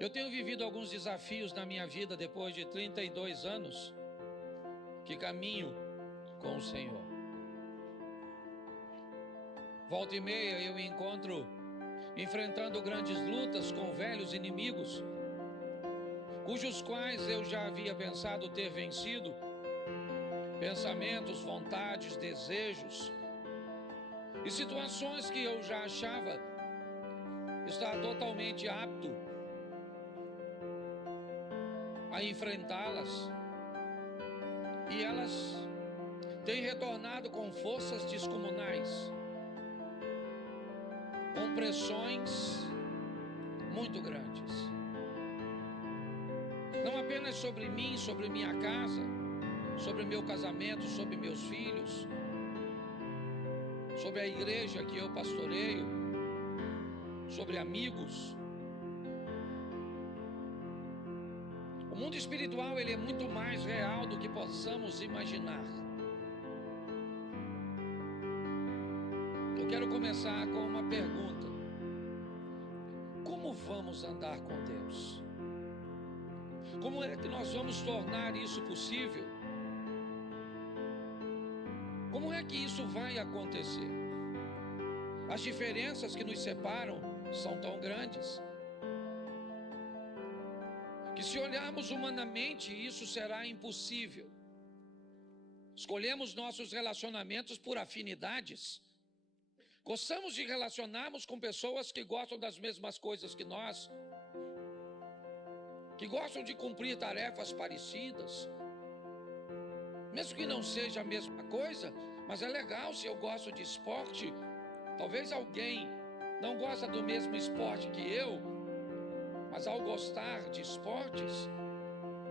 Eu tenho vivido alguns desafios na minha vida depois de 32 anos que caminho com o Senhor. Volta e meia eu me encontro enfrentando grandes lutas com velhos inimigos, cujos quais eu já havia pensado ter vencido, pensamentos, vontades, desejos e situações que eu já achava estar totalmente apto a enfrentá-las, e elas têm retornado com forças descomunais, com pressões muito grandes, não apenas sobre mim, sobre minha casa, sobre meu casamento, sobre meus filhos, sobre a igreja que eu pastoreio, sobre amigos. O mundo espiritual, ele é muito mais real do que possamos imaginar. Eu quero começar com uma pergunta: como vamos andar com Deus? Como é que nós vamos tornar isso possível? Como é que isso vai acontecer? As diferenças que nos separam são tão grandes que, se olharmos humanamente, isso será impossível. Escolhemos nossos relacionamentos por afinidades. Gostamos de relacionarmos com pessoas que gostam das mesmas coisas que nós, que gostam de cumprir tarefas parecidas. Mesmo que não seja a mesma coisa, mas é legal se eu gosto de esporte. Talvez alguém não gosta do mesmo esporte que eu, mas ao gostar de esportes,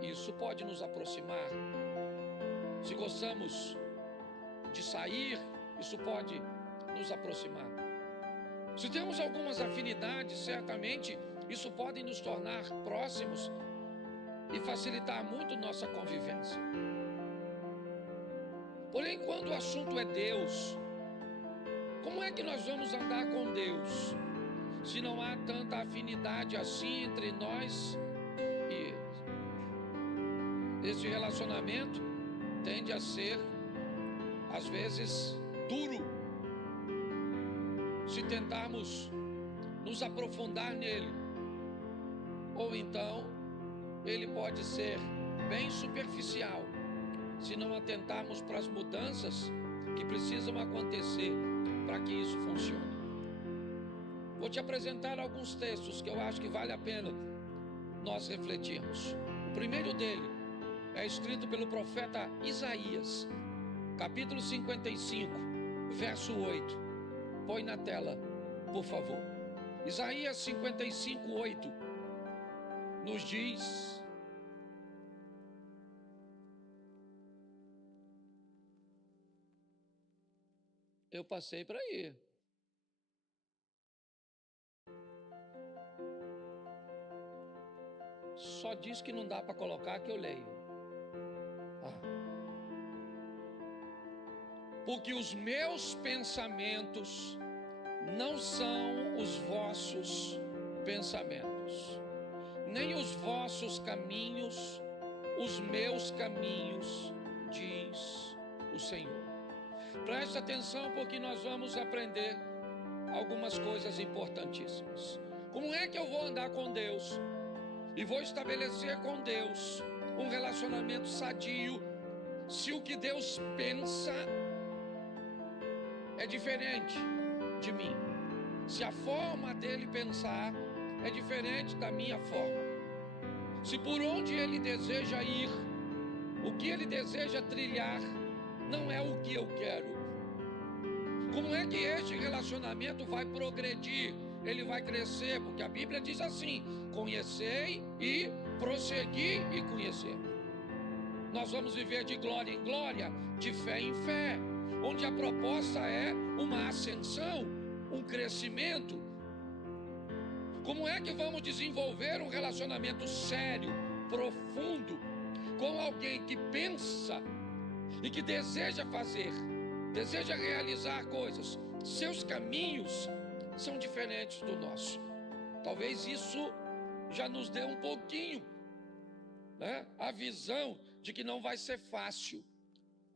isso pode nos aproximar. Se gostamos de sair, isso pode nos aproximar. Se temos algumas afinidades, certamente isso pode nos tornar próximos e facilitar muito nossa convivência. Porém, quando o assunto é Deus, como é que nós vamos andar com Deus se não há tanta afinidade assim entre nós e Ele? Esse relacionamento tende a ser, às vezes, duro, se tentarmos nos aprofundar nele. Ou então, ele pode ser bem superficial, se não atentarmos para as mudanças que precisam acontecer para que isso funcione. Vou te apresentar alguns textos que eu acho que vale a pena nós refletirmos. O primeiro dele é escrito pelo profeta Isaías, capítulo 55, verso 8. Põe na tela, por favor. Isaías 55, 8 nos diz: eu passei para ir. Só diz que não dá para colocar, que eu leio. Porque os meus pensamentos não são os vossos pensamentos, nem os vossos caminhos, os meus caminhos, diz o Senhor. Preste atenção, porque nós vamos aprender algumas coisas importantíssimas. Como é que eu vou andar com Deus e vou estabelecer com Deus um relacionamento sadio, se o que Deus pensa é diferente de mim? Se a forma dele pensar é diferente da minha forma, se por onde ele deseja ir, o que ele deseja trilhar, não é o que eu quero, como é que este relacionamento vai progredir? Ele vai crescer, porque a Bíblia diz assim: conhecei e prossegui e conhecer. Nós vamos viver de glória em glória, de fé em fé, onde a proposta é uma ascensão, um crescimento. Como é que vamos desenvolver um relacionamento sério, profundo, com alguém que pensa e que deseja fazer, deseja realizar coisas? Seus caminhos são diferentes do nosso. Talvez isso já nos deu um pouquinho, né, a visão de que não vai ser fácil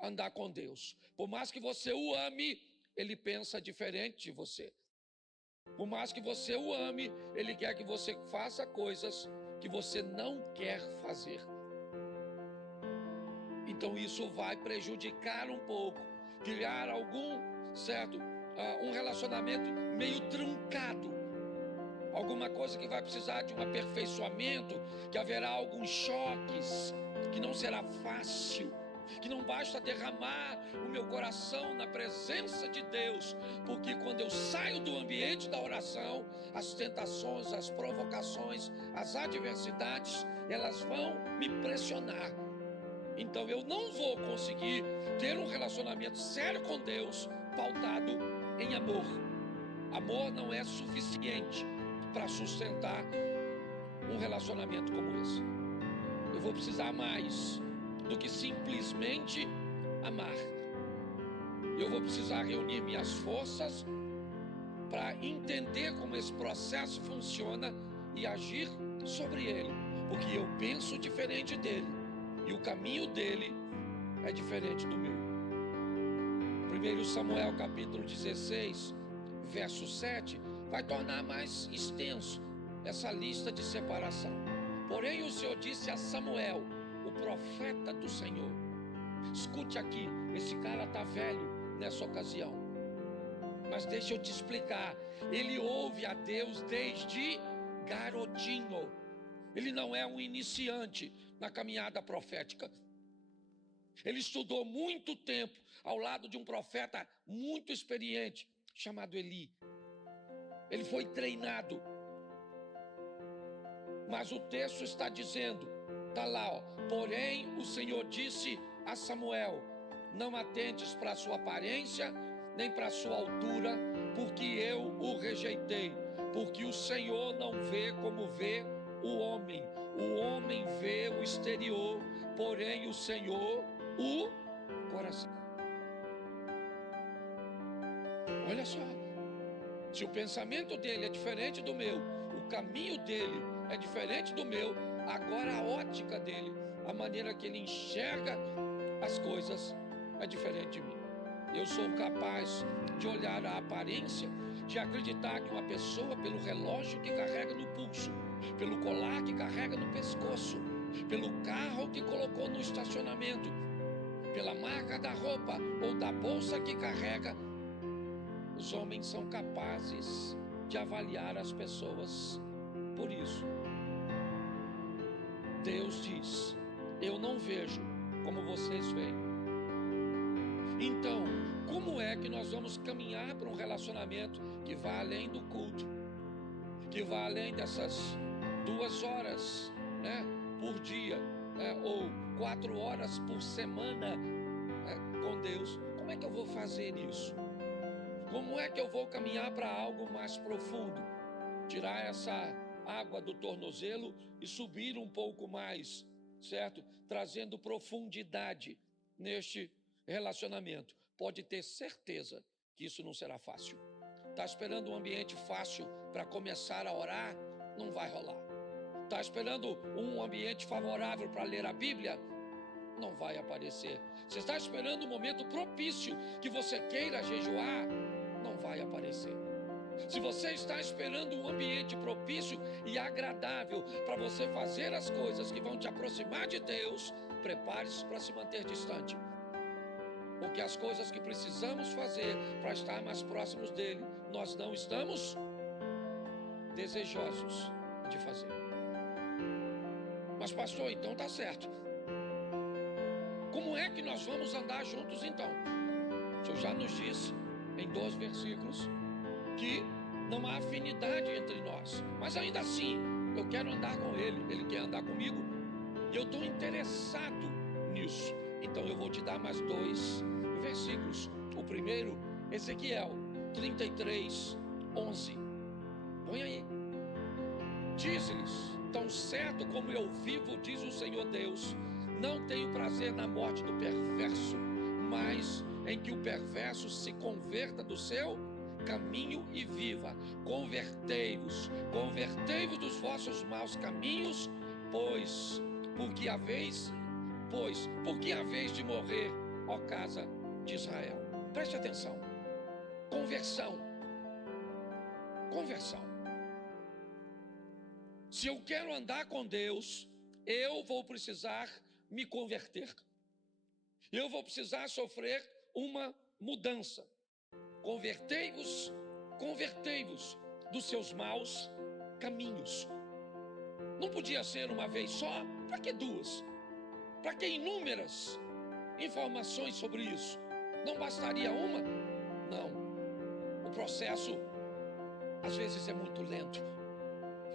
andar com Deus. Por mais que você o ame, ele pensa diferente de você. Por mais que você o ame, ele quer que você faça coisas que você não quer fazer. Então isso vai prejudicar um pouco, criar um relacionamento meio truncado. Alguma coisa que vai precisar de um aperfeiçoamento, que haverá alguns choques, que não será fácil, que não basta derramar o meu coração na presença de Deus, porque quando eu saio do ambiente da oração, as tentações, as provocações, as adversidades, elas vão me pressionar. Então eu não vou conseguir ter um relacionamento sério com Deus pautado em amor. Amor não é suficiente para sustentar um relacionamento como esse. Eu vou precisar mais do que simplesmente amar. Eu vou precisar reunir minhas forças para entender como esse processo funciona e agir sobre ele, porque eu penso diferente dele e o caminho dele é diferente do meu. 1 Samuel capítulo 16, verso 7, vai tornar mais extenso essa lista de separação. Porém, o Senhor disse a Samuel, o profeta do Senhor: escute aqui, esse cara está velho nessa ocasião, mas deixa eu te explicar, ele ouve a Deus desde garotinho. Ele não é um iniciante na caminhada profética. Ele estudou muito tempo ao lado de um profeta muito experiente, chamado Eli. Ele foi treinado. Mas o texto está dizendo, está lá, ó, porém o Senhor disse a Samuel: não atentes para a sua aparência, nem para a sua altura, porque eu o rejeitei. Porque o Senhor não vê como vê o homem vê o exterior, porém o Senhor o coração. Olha só, se o pensamento dele é diferente do meu, o caminho dele é diferente do meu, agora a ótica dele, a maneira que ele enxerga as coisas é diferente de mim. Eu sou capaz de olhar a aparência, de acreditar que uma pessoa, pelo relógio que carrega no pulso, pelo colar que carrega no pescoço, pelo carro que colocou no estacionamento, pela marca da roupa ou da bolsa que carrega, os homens são capazes de avaliar as pessoas por isso. Deus diz: eu não vejo como vocês veem. Então, como é que nós vamos caminhar para um relacionamento que vá além do culto, que vá além dessas 2 horas, né, por dia, ou 4 horas por semana, com Deus? Como é que eu vou fazer isso? Como é que eu vou caminhar para algo mais profundo? Tirar essa água do tornozelo e subir um pouco mais, certo? Trazendo profundidade neste relacionamento. Pode ter certeza que isso não será fácil. Está esperando um ambiente fácil para começar a orar? Não vai rolar. Está esperando um ambiente favorável para ler a Bíblia? Não vai aparecer. Você está esperando um momento propício que você queira jejuar? Não vai aparecer. Se você está esperando um ambiente propício e agradável para você fazer as coisas que vão te aproximar de Deus, prepare-se para se manter distante. Porque as coisas que precisamos fazer para estar mais próximos dele, nós não estamos desejosos de fazer. Mas pastor, então tá certo. Como é que nós vamos andar juntos então? O Senhor já nos disse em 2 versículos que não há afinidade entre nós, mas ainda assim eu quero andar com ele, ele quer andar comigo e eu estou interessado nisso. Então eu vou te dar mais 2 versículos. O primeiro, Ezequiel 33, 11. Põe aí. Diz-lhes: tão certo como eu vivo, diz o Senhor Deus, não tenho prazer na morte do perverso, mas em que o perverso se converta do seu caminho e viva. Convertei-vos dos vossos maus caminhos, pois porque haveis de morrer, ó casa de Israel. Preste atenção. Conversão. Se eu quero andar com Deus, eu vou precisar me converter. Eu vou precisar sofrer uma mudança. Convertei-vos dos seus maus caminhos. Não podia ser uma vez só? Para que duas? Para que inúmeras informações sobre isso? Não bastaria uma? Não. O processo, às vezes, é muito lento.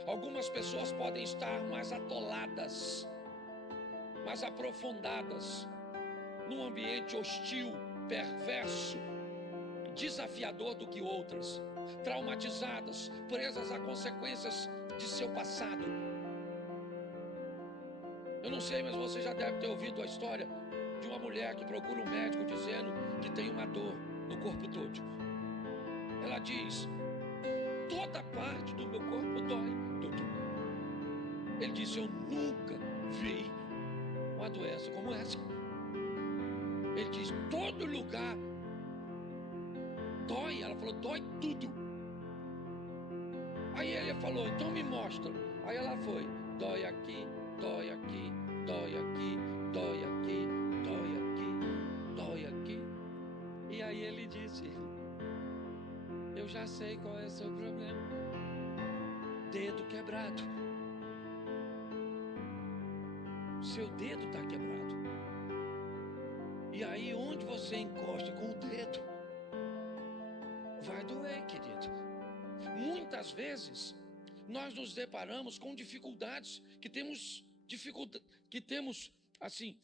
Algumas pessoas podem estar mais atoladas, mais aprofundadas, num ambiente hostil, perverso, desafiador do que outras, traumatizadas, presas a consequências de seu passado. Eu não sei, mas você já deve ter ouvido a história de uma mulher que procura um médico dizendo que tem uma dor no corpo todo. Ela diz: toda parte do meu corpo dói, doutor. Ele disse: eu nunca vi uma doença como essa. Ele diz: todo lugar dói. Ela falou: dói tudo. Aí ele falou: então me mostra. Aí ela foi: dói aqui, dói aqui, dói aqui, dói aqui, dói aqui, dói aqui. E aí ele disse: eu já sei qual é o seu problema. Dedo quebrado. Seu dedo está quebrado. E aí onde você encosta com o dedo, vai doer, querido. Muitas vezes nós nos deparamos com dificuldades, que temos assim,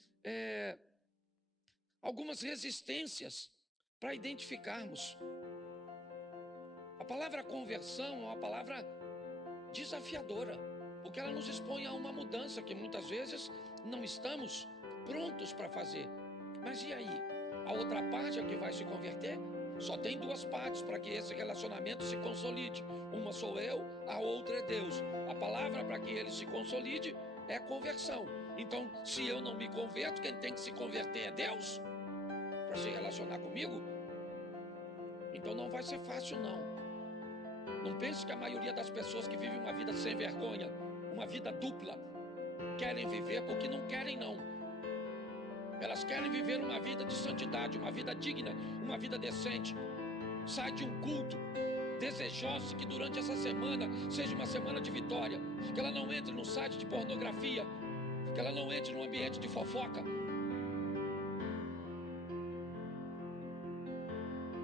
algumas resistências para identificarmos. A palavra conversão é uma palavra desafiadora, porque ela nos expõe a uma mudança que muitas vezes não estamos prontos para fazer. Mas e aí? A outra parte é que vai se converter? Só tem duas partes para que esse relacionamento se consolide. Uma sou eu, a outra é Deus. A palavra para que ele se consolide é conversão. Então, se eu não me converto, quem tem que se converter é Deus para se relacionar comigo? Então não vai ser fácil, não. Não pense que a maioria das pessoas que vivem uma vida sem vergonha, uma vida dupla, querem viver porque não querem, não. Elas querem viver uma vida de santidade, uma vida digna, uma vida decente. Sai de um culto desejosa que durante essa semana seja uma semana de vitória. Que ela não entre no site de pornografia, que ela não entre no ambiente de fofoca.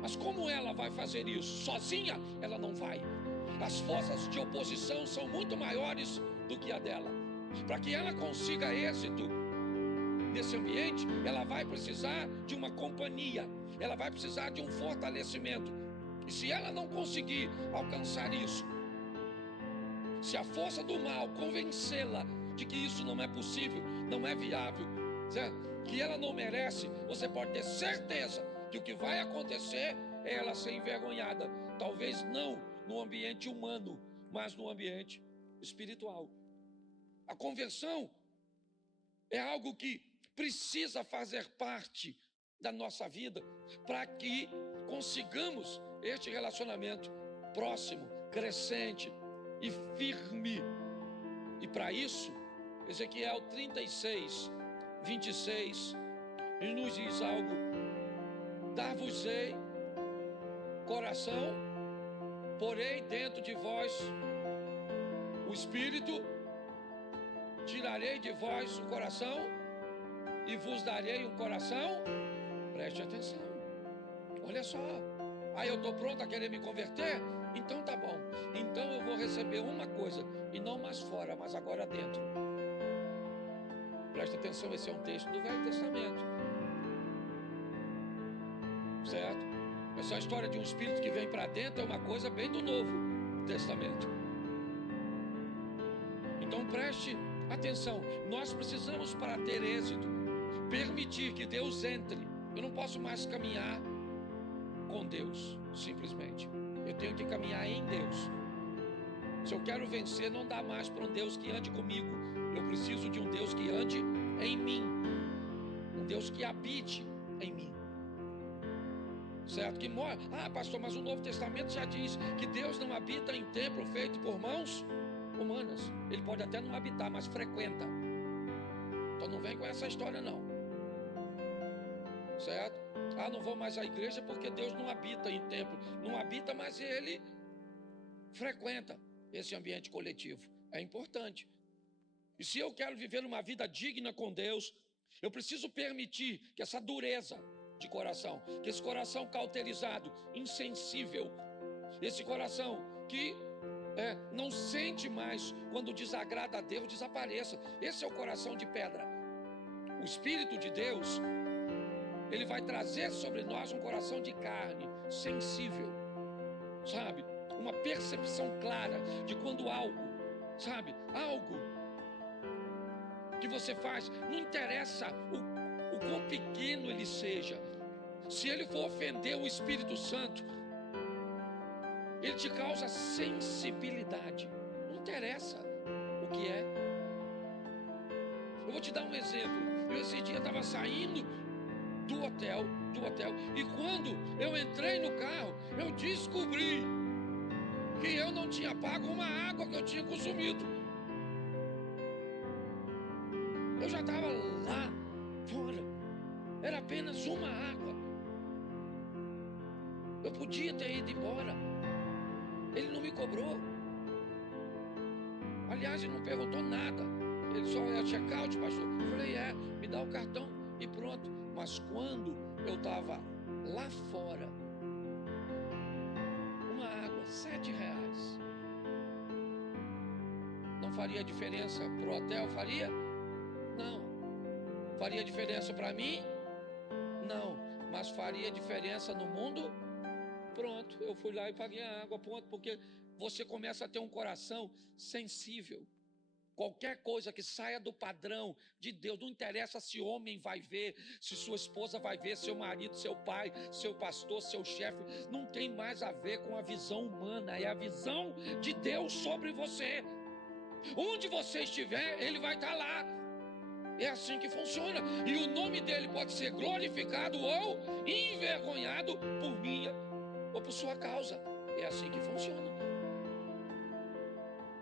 Mas como ela vai fazer isso? Sozinha, ela não vai. As forças de oposição são muito maiores do que a dela. Para que ela consiga êxito nesse ambiente, ela vai precisar de uma companhia. Ela vai precisar de um fortalecimento. E se ela não conseguir alcançar isso, se a força do mal convencê-la de que isso não é possível, não é viável, que ela não merece, você pode ter certeza que o que vai acontecer é ela ser envergonhada. Talvez não no ambiente humano, mas no ambiente espiritual. A conversão é algo que precisa fazer parte da nossa vida para que consigamos este relacionamento próximo, crescente e firme. E para isso, Ezequiel 36, 26, nos diz algo: dar-vos-ei coração, porei dentro de vós o espírito, tirarei de vós o coração e vos darei um coração. Preste atenção, olha só. Aí eu estou pronto a querer me converter? Então tá bom. Então eu vou receber uma coisa, e não mais fora, mas agora dentro. Preste atenção, esse é um texto do Velho Testamento, certo? Essa história de um espírito que vem para dentro é uma coisa bem do Novo Testamento. Então preste atenção, nós precisamos, para ter êxito, permitir que Deus entre. Eu não posso mais caminhar com Deus, simplesmente. Eu tenho que caminhar em Deus. Se eu quero vencer, não dá mais para um Deus que ande comigo. Eu preciso de um Deus que ande em mim. Um Deus que habite em mim. Certo? Que mora. Ah, pastor, mas o Novo Testamento já diz que Deus não habita em templo feito por mãos humanas. Ele pode até não habitar, mas frequenta. Então não vem com essa história não. Certo? Ah, não vou mais à igreja porque Deus não habita em templo. Não habita, mas Ele frequenta esse ambiente coletivo. É importante. E se eu quero viver uma vida digna com Deus, eu preciso permitir que essa dureza de coração, que esse coração cauterizado, insensível, esse coração que não sente mais quando desagrada a Deus, desapareça. Esse é o coração de pedra. O Espírito de Deus, Ele vai trazer sobre nós um coração de carne, sensível, sabe? Uma percepção clara de quando algo, sabe? Algo que você faz, não interessa o quão pequeno ele seja, se ele for ofender o Espírito Santo, ele te causa sensibilidade, não interessa o que é. Eu vou te dar um exemplo. Eu esse dia estava saindo do hotel, e quando eu entrei no carro, eu descobri que eu não tinha pago uma água que eu tinha consumido. Eu já estava lá fora, era apenas uma água. Eu podia ter ido embora. Ele não me cobrou. Aliás, ele não perguntou nada. Ele só é check-out, pastor. Eu falei, me dá o cartão e pronto. Mas quando eu estava lá fora, uma água, R$7. Não faria diferença para o hotel? Faria? Não. Faria diferença para mim? Não. Mas faria diferença no mundo? Pronto, eu fui lá e paguei a água, ponto. Porque você começa a ter um coração sensível. Qualquer coisa que saia do padrão de Deus, não interessa se homem vai ver, se sua esposa vai ver, seu marido, seu pai, seu pastor, seu chefe, não tem mais a ver com a visão humana, é a visão de Deus sobre você. Onde você estiver, Ele vai estar lá. É assim que funciona. E o nome dele pode ser glorificado ou envergonhado por minha ou por sua causa. É assim que funciona.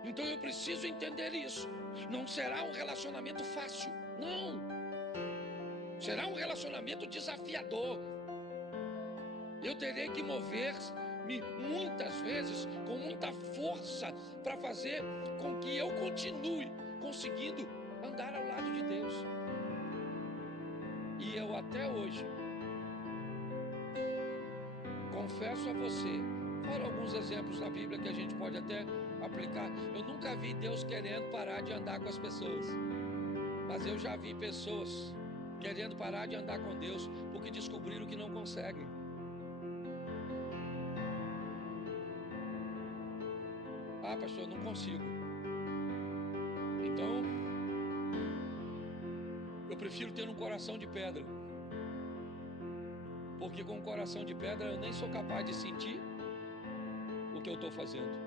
Então eu preciso entender isso. Não será um relacionamento fácil. Não. Será um relacionamento desafiador. Eu terei que mover-me muitas vezes com muita força para fazer com que eu continue conseguindo andar ao lado de Deus. E eu até hoje confesso a você, fora alguns exemplos na Bíblia que a gente pode até aplicar, eu nunca vi Deus querendo parar de andar com as pessoas, mas eu já vi pessoas querendo parar de andar com Deus porque descobriram que não conseguem. Ah, pastor, eu não consigo. Então eu prefiro ter um coração de pedra, porque com um coração de pedra eu nem sou capaz de sentir o que eu estou fazendo.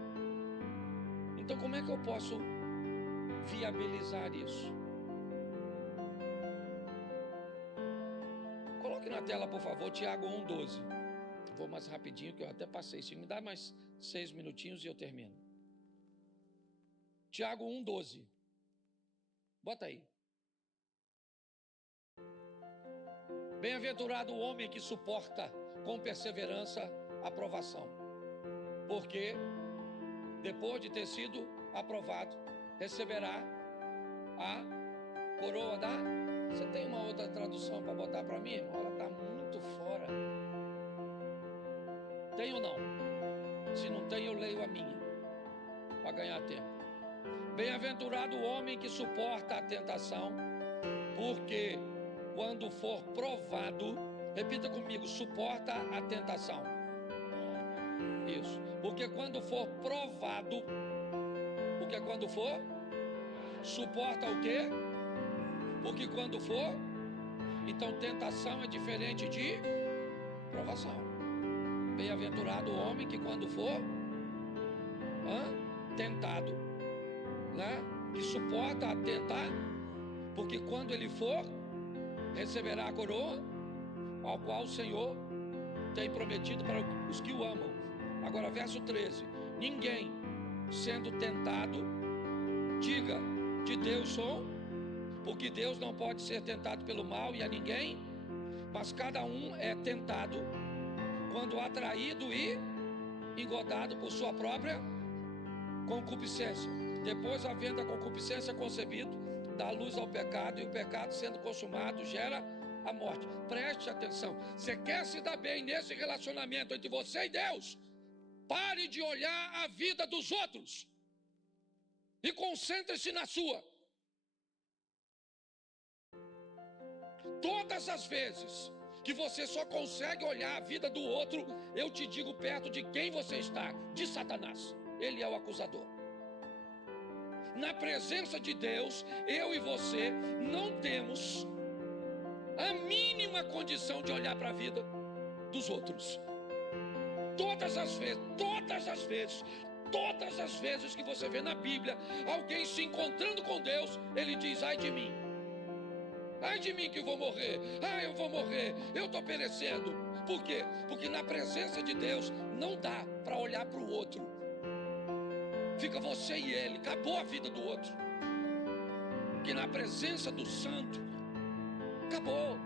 Então como é que eu posso viabilizar isso? Coloque na tela, por favor, Tiago 1,12. Vou mais rapidinho, que eu até passei. Se me dá mais 6 minutinhos e eu termino. Tiago 1,12. Bota aí. Bem-aventurado o homem que suporta com perseverança a provação, porque depois de ter sido aprovado, receberá a coroa da... Você tem uma outra tradução para botar para mim? Ela está muito fora. Tem ou não? Se não tem, eu leio a minha, para ganhar tempo. Bem-aventurado o homem que suporta a tentação, porque quando for provado, repita comigo, suporta a tentação. Isso. Porque quando for provado, porque quando for, suporta o quê? Porque quando for, então tentação é diferente de provação. Bem-aventurado o homem que quando for tentado, né? Que suporta a tentar, porque quando ele for, receberá a coroa, ao qual o Senhor tem prometido para os que o amam. Agora, verso 13: ninguém sendo tentado, diga, de Deus sou, porque Deus não pode ser tentado pelo mal e a ninguém, mas cada um é tentado quando atraído e engodado por sua própria concupiscência. Depois, havendo a concupiscência concebido, dá luz ao pecado, e o pecado, sendo consumado, gera a morte. Preste atenção. Você quer se dar bem nesse relacionamento entre você e Deus? Pare de olhar a vida dos outros e concentre-se na sua. Todas as vezes que você só consegue olhar a vida do outro, eu te digo perto de quem você está, de Satanás. Ele é o acusador. Na presença de Deus, eu e você não temos a mínima condição de olhar para a vida dos outros. Todas as vezes que você vê na Bíblia alguém se encontrando com Deus, ele diz: ai de mim que eu vou morrer, eu vou morrer, eu estou perecendo. Por quê? Porque na presença de Deus não dá para olhar para o outro. Fica você e ele, acabou a vida do outro. Porque na presença do santo, acabou.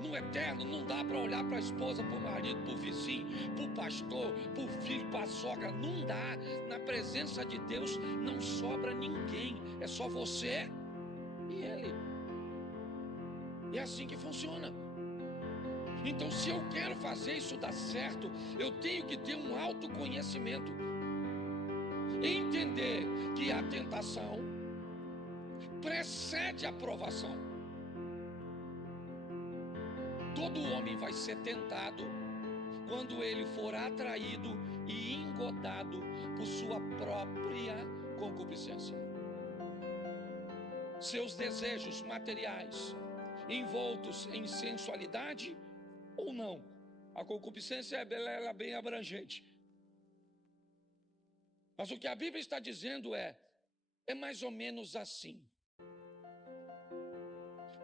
No eterno não dá para olhar para a esposa, para o marido, para o vizinho, para o pastor, para o filho, para a sogra. Não dá. Na presença de Deus não sobra ninguém. É só você e ele. E é assim que funciona. Então, se eu quero fazer isso dar certo, eu tenho que ter um autoconhecimento. Entender que a tentação precede a provação. Todo homem vai ser tentado quando ele for atraído e engodado por sua própria concupiscência. Seus desejos materiais envoltos em sensualidade ou não. A concupiscência ela é bem abrangente. Mas o que a Bíblia está dizendo é mais ou menos assim.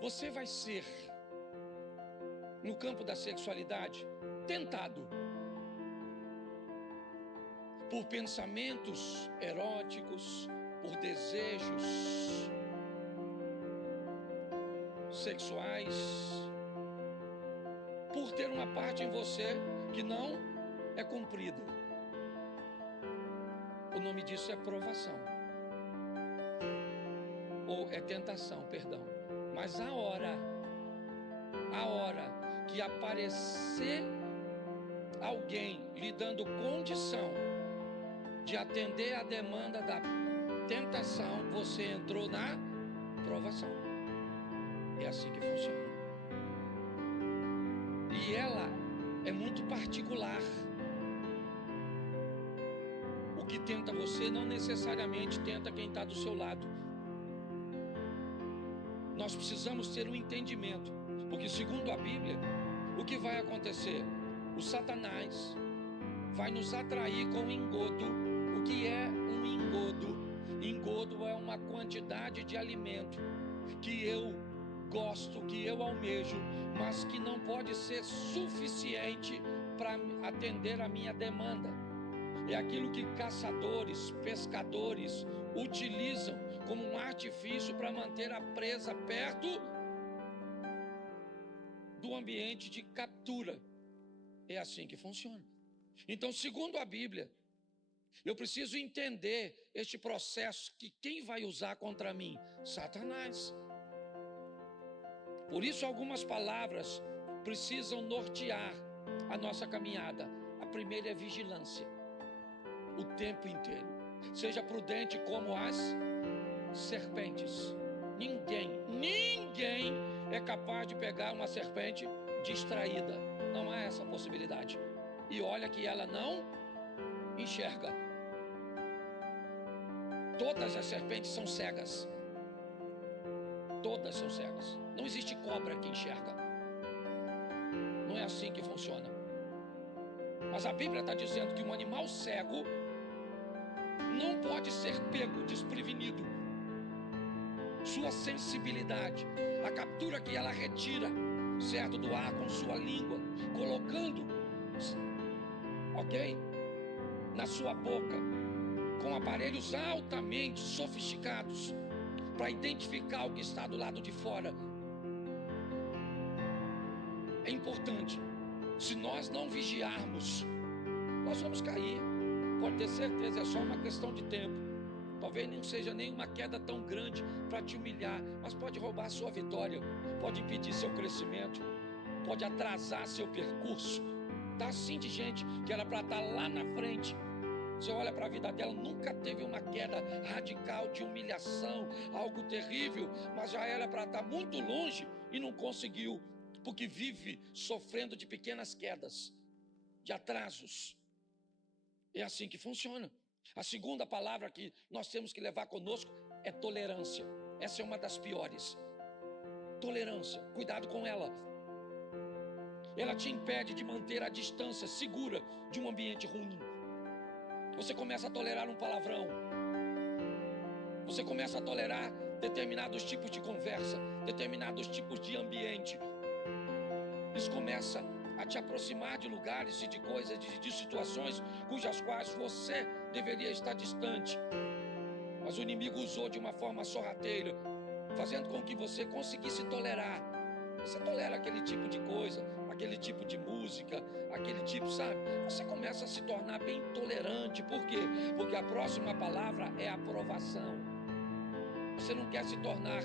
Você vai ser, no campo da sexualidade, tentado por pensamentos eróticos, por desejos sexuais, por ter uma parte em você que não é cumprida. O nome disso é provação, ou é tentação, perdão. Mas a hora que aparecer alguém lhe dando condição de atender a demanda da tentação, você entrou na provação. É assim que funciona. E ela é muito particular. O que tenta você não necessariamente tenta quem está do seu lado. Nós precisamos ter um entendimento, porque segundo a Bíblia, o que vai acontecer? O Satanás vai nos atrair com engodo. O que é um engodo? Engodo é uma quantidade de alimento que eu gosto, que eu almejo, mas que não pode ser suficiente para atender a minha demanda. É aquilo que caçadores, pescadores utilizam como um artifício para manter a presa perto do ambiente de captura. É assim que funciona. Então, segundo a Bíblia, eu preciso entender este processo que quem vai usar contra mim? Satanás. Por isso, algumas palavras precisam nortear a nossa caminhada. A primeira é vigilância. O tempo inteiro. Seja prudente como as serpentes. Ninguém é capaz de pegar uma serpente distraída. Não há essa possibilidade. E olha que ela não enxerga. Todas as serpentes são cegas. Todas são cegas. Não existe cobra que enxerga. Não é assim que funciona. Mas a Bíblia está dizendo que um animal cego não pode ser pego desprevenido. Sua sensibilidade, a captura que ela retira, certo, do ar com sua língua, colocando, ok, na sua boca, com aparelhos altamente sofisticados, para identificar o que está do lado de fora. É importante. Se nós não vigiarmos, nós vamos cair. Pode ter certeza, é só uma questão de tempo. Talvez não seja nenhuma queda tão grande para te humilhar, mas pode roubar a sua vitória, pode impedir seu crescimento, pode atrasar seu percurso. Tá assim de gente que era para estar lá na frente. Você olha para a vida dela, nunca teve uma queda radical de humilhação, algo terrível, mas já era para estar muito longe e não conseguiu, porque vive sofrendo de pequenas quedas, de atrasos. É assim que funciona. A segunda palavra que nós temos que levar conosco é tolerância. Essa é uma das piores. Tolerância, cuidado com ela. Ela te impede de manter a distância segura de um ambiente ruim. Você começa a tolerar um palavrão. Você começa a tolerar determinados tipos de conversa, determinados tipos de ambiente. Isso começa a te aproximar de lugares e de coisas, de situações cujas quais você deveria estar distante. Mas o inimigo usou de uma forma sorrateira, fazendo com que você conseguisse tolerar. Você tolera aquele tipo de coisa, aquele tipo de música, aquele tipo, sabe? Você começa a se tornar bem tolerante. Por quê? Porque a próxima palavra é aprovação. Você não quer se tornar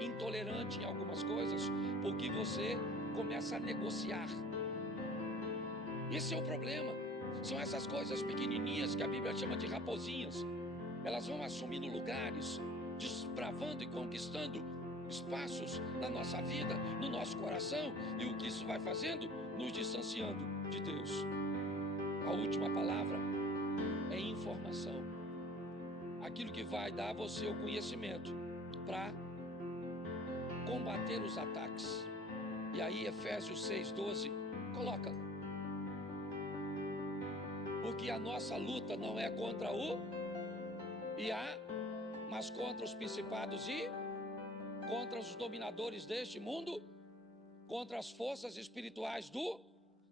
intolerante em algumas coisas, porque você começa a negociar. Esse é o problema. São essas coisas pequenininhas que a Bíblia chama de raposinhas. Elas vão assumindo lugares, desbravando e conquistando espaços na nossa vida, no nosso coração, e o que isso vai fazendo? Nos distanciando de Deus. A última palavra é informação. Aquilo que vai dar a você o conhecimento para combater os ataques. E aí Efésios 6:12 coloca: porque a nossa luta não é contra o e a, mas contra os principados e contra os dominadores deste mundo, contra as forças espirituais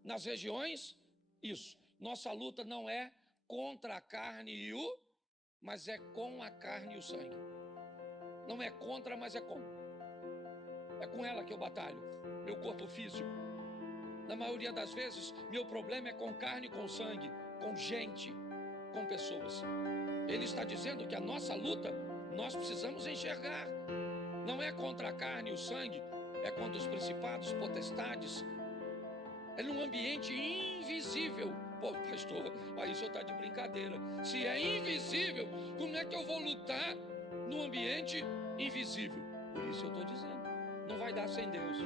nas regiões. Isso. Nossa luta não é contra a carne e mas é com a carne e o sangue. Não é contra, mas é com. É com ela que eu batalho. Meu corpo físico. Na maioria das vezes, meu problema é com carne e com sangue, com gente, com pessoas. Ele está dizendo que a nossa luta, nós precisamos enxergar. Não é contra a carne e o sangue, é contra os principados, potestades. É num ambiente invisível. Pô, pastor, aí o senhor está de brincadeira. Se é invisível, como é que eu vou lutar num ambiente invisível? Por isso eu estou dizendo, não vai dar sem Deus.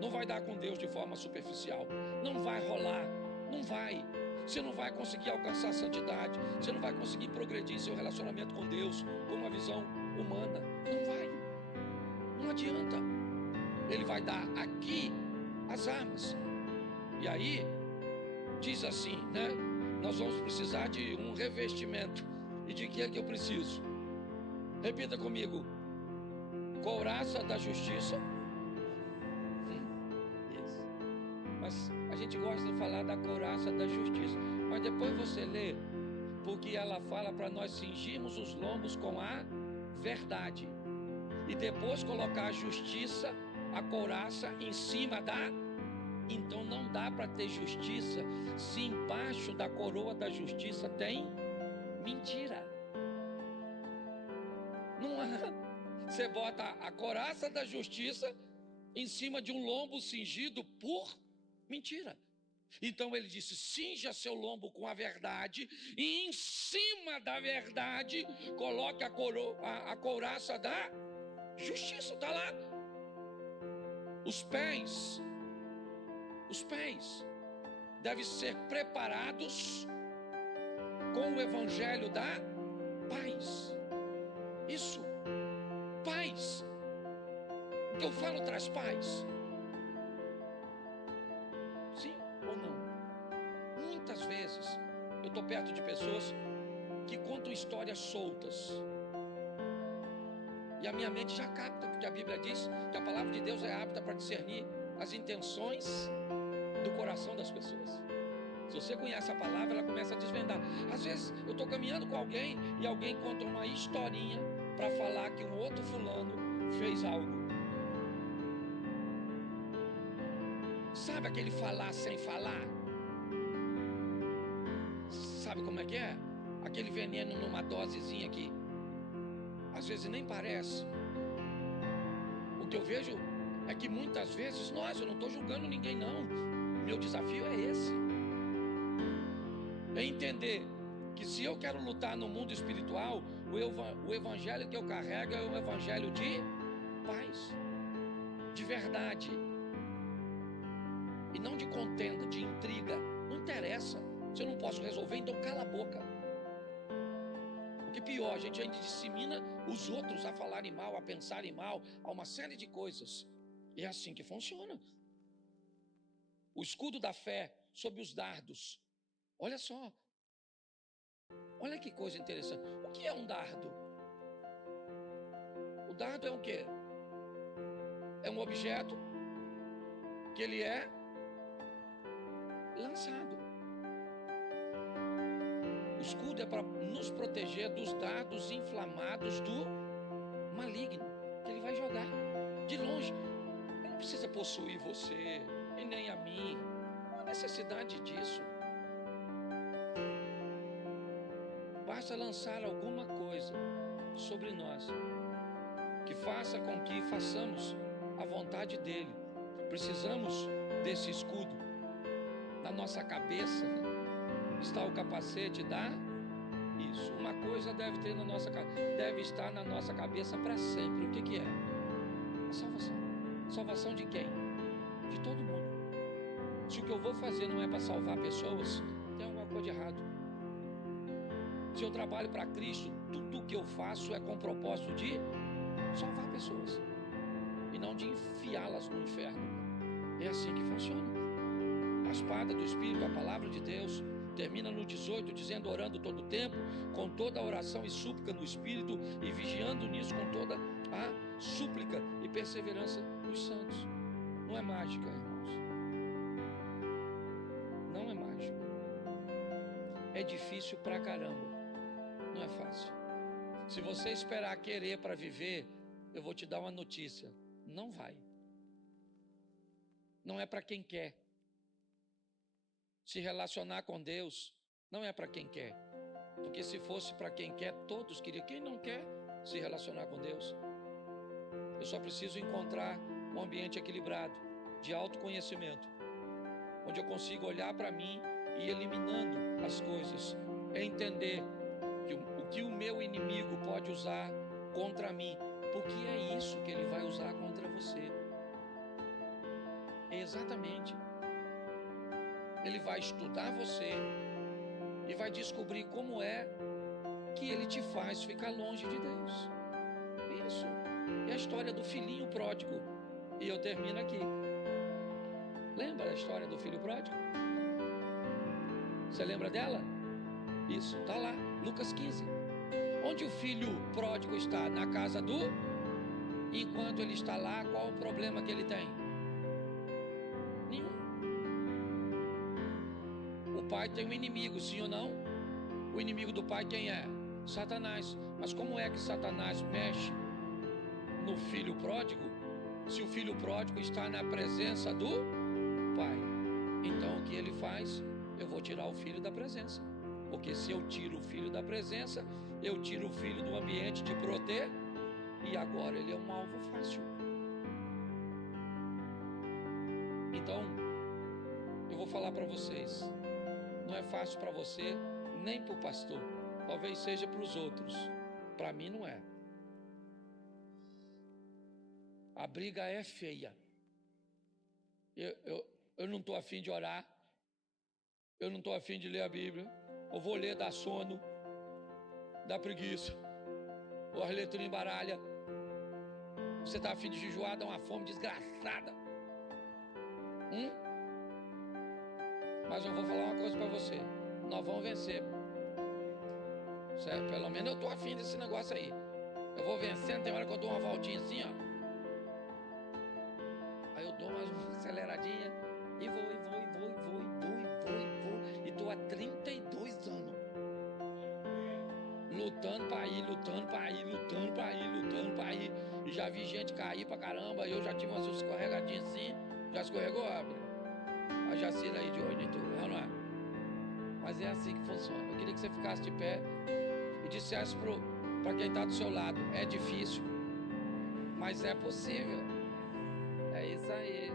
Não vai dar com Deus de forma superficial. Não vai rolar, não vai. Você não vai conseguir alcançar a santidade. Você não vai conseguir progredir em seu relacionamento com Deus com uma visão humana. Não vai. Não adianta. Ele vai dar aqui as armas. E aí, diz assim, né? Nós vamos precisar de um revestimento. E de que é que eu preciso? Repita comigo. Couraça da justiça. Isso. Mas a gente gosta de falar da couraça da justiça. Mas depois você lê, porque ela fala para nós cingirmos os lombos com a verdade. E depois colocar a justiça, a couraça em cima da... Então não dá para ter justiça se embaixo da coroa da justiça tem mentira. Não há. Você bota a couraça da justiça em cima de um lombo cingido por mentira. Então ele disse, cinja seu lombo com a verdade e em cima da verdade coloque a couraça da justiça. Está lá. Os pés devem ser preparados com o evangelho da paz. Isso, paz. O que eu falo traz paz? Sim ou não? perto de pessoas que contam histórias soltas. E a minha mente já capta, porque a Bíblia diz que a palavra de Deus é apta para discernir as intenções do coração das pessoas. Se você conhece a palavra, ela começa a desvendar. Às vezes eu estou caminhando com alguém e alguém conta uma historinha para falar que um outro fulano fez algo. Sabe aquele falar sem falar? Sabe como é que é? Aquele veneno numa dosezinha que às vezes nem parece. O que eu vejo é que muitas vezes, eu não estou julgando ninguém não. Meu desafio é esse. É entender que se eu quero lutar no mundo espiritual, o evangelho que eu carrego é um evangelho de paz, de verdade, e não de contenda, de intriga. Não interessa. Se eu não posso resolver, então cala a boca. O que pior, a gente ainda dissemina os outros a falarem mal, a pensarem mal, a uma série de coisas. E é assim que funciona. O escudo da fé sob os dardos. Olha só. Olha que coisa interessante. O que é um dardo? O dardo é o quê? É um objeto que ele é lançado. O escudo é para nos proteger dos dardos inflamados do maligno, que ele vai jogar de longe. Ele não precisa possuir você e nem a mim. Não há necessidade disso. Basta lançar alguma coisa sobre nós que faça com que façamos a vontade dele. Precisamos desse escudo. Na nossa cabeça está o capacete da isso. Uma coisa deve estar na nossa cabeça para sempre. O que é? A salvação. Salvação de quem? De todo mundo. Se o que eu vou fazer não é para salvar pessoas, tem alguma coisa de errado. Se eu trabalho para Cristo, tudo o que eu faço é com o propósito de salvar pessoas e não de enfiá-las no inferno. É assim que funciona. A espada do Espírito, a palavra de Deus, termina no 18 dizendo: orando todo o tempo, com toda a oração e súplica no Espírito, e vigiando nisso com toda a súplica e perseverança dos santos. Não é mágica, irmãos. Não é mágica. É difícil pra caramba. Não é fácil. Se você esperar querer para viver, eu vou te dar uma notícia: não vai. Não é para quem quer. Se relacionar com Deus não é para quem quer. Porque se fosse para quem quer, todos queriam. Quem não quer se relacionar com Deus? Eu só preciso encontrar um ambiente equilibrado, de autoconhecimento, onde eu consigo olhar para mim e ir eliminando as coisas. É entender o que o meu inimigo pode usar contra mim, porque é isso que ele vai usar contra você. Exatamente. Ele vai estudar você e vai descobrir como é que ele te faz ficar longe de Deus. Isso. É a história do filhinho pródigo. E eu termino aqui. Lembra a história do filho pródigo? Você lembra dela? Isso, está lá, Lucas 15. Onde o filho pródigo está? Na casa do... Enquanto ele está lá, qual o problema que ele tem? Nenhum. O pai tem um inimigo, sim ou não? O inimigo do pai quem é? Satanás. Mas como é que Satanás mexe no filho pródigo, se o filho pródigo está na presença do pai? Então o que ele faz? Eu vou tirar o filho da presença. Porque se eu tiro o filho da presença, eu tiro o filho do ambiente de proteger, e agora ele é um alvo fácil. Então, eu vou falar para vocês, não é fácil para você, nem para o pastor. Talvez seja para os outros. Para mim não é. A briga é feia. Eu não estou afim de orar. Eu não estou afim de ler a Bíblia. Eu vou ler, dá sono, dá preguiça. Ou as letrinhas embaralham. Você está afim de jejuar, dá uma fome desgraçada. Mas eu vou falar uma coisa para você. Nós vamos vencer. Certo? Pelo menos eu tô afim desse negócio aí. Eu vou vencendo, tem hora que eu dou uma voltinha assim, ó. Aí eu dou uma aceleradinha e vou. E tô há 32 anos. Lutando pra ir. E já vi gente cair pra caramba. Eu já tive umas escorregadinhas assim. Já escorregou, Abner? A Jacira aí de hoje, nem tu, não é? Mas é assim que funciona. Eu queria que você ficasse de pé e dissesse para quem está do seu lado: é difícil, mas é possível. É isso aí.